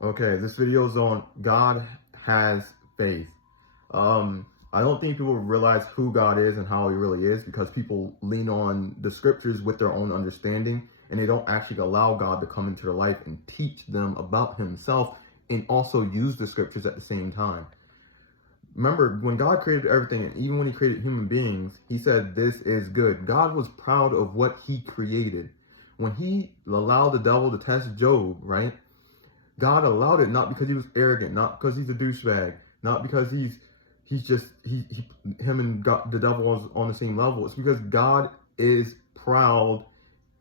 Okay, this video is on God has faith. I don't think people realize who God is and how he really is because people lean on the scriptures with their own understanding and they don't actually allow God to come into their life and teach them about himself and also use the scriptures at the same time. Remember, when God created everything, and even when he created human beings, he said, this is good. God was proud of what he created. When he allowed the devil to test Job, right? God allowed it not because he was arrogant, not because he's a douchebag, not because him and God, the devil was on the same level. It's because God is proud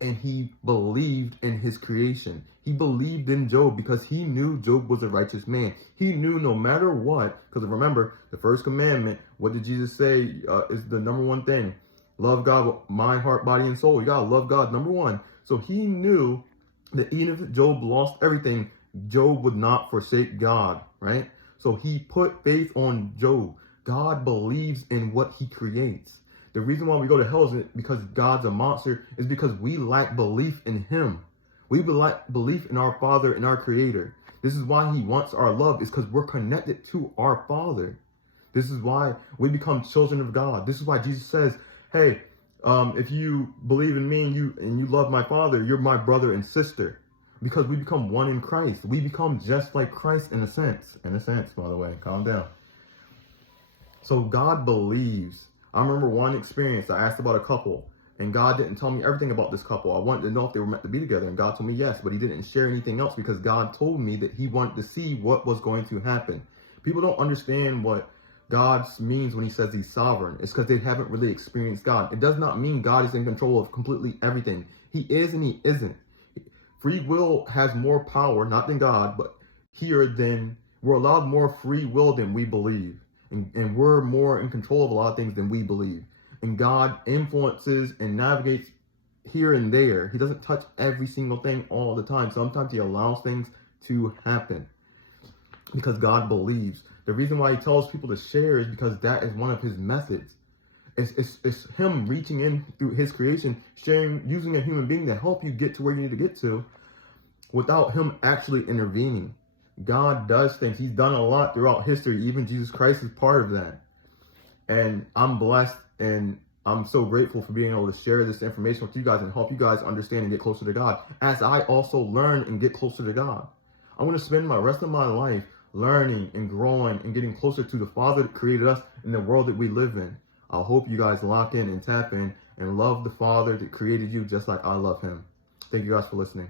and he believed in his creation. He believed in Job because he knew Job was a righteous man. He knew no matter what, because remember, the first commandment, what did Jesus say is the number one thing? Love God with mind, heart, body, and soul. You gotta love God, number one. So he knew that even if Job lost everything, Job would not forsake God, right? So he put faith on Job. God believes in what he creates. The reason why we go to hell is because God's a monster, is because we lack belief in him. We lack belief in our Father and our Creator. This is why he wants our love, is because we're connected to our Father. This is why we become children of God. This is why Jesus says, hey, if you believe in me and you love my Father, you're my brother and sister. Because we become one in Christ. We become just like Christ in a sense. In a sense, by the way. Calm down. So God believes. I remember one experience. I asked about a couple. And God didn't tell me everything about this couple. I wanted to know if they were meant to be together. And God told me yes. But he didn't share anything else because God told me that he wanted to see what was going to happen. People don't understand what God means when he says he's sovereign. It's because they haven't really experienced God. It does not mean God is in control of completely everything. He is and he isn't. Free will has more power, not than God, but we're allowed more free will than we believe. And we're more in control of a lot of things than we believe. And God influences and navigates here and there. He doesn't touch every single thing all the time. Sometimes he allows things to happen because God believes. The reason why he tells people to share is because that is one of his methods. It's him reaching in through his creation, sharing, using a human being to help you get to where you need to get to without him actually intervening. God does things. He's done a lot throughout history. Even Jesus Christ is part of that. And I'm blessed and I'm so grateful for being able to share this information with you guys and help you guys understand and get closer to God as I also learn and get closer to God. I want to spend my rest of my life learning and growing and getting closer to the Father that created us in the world that we live in. I hope you guys lock in and tap in and love the Father that created you just like I love him. Thank you guys for listening.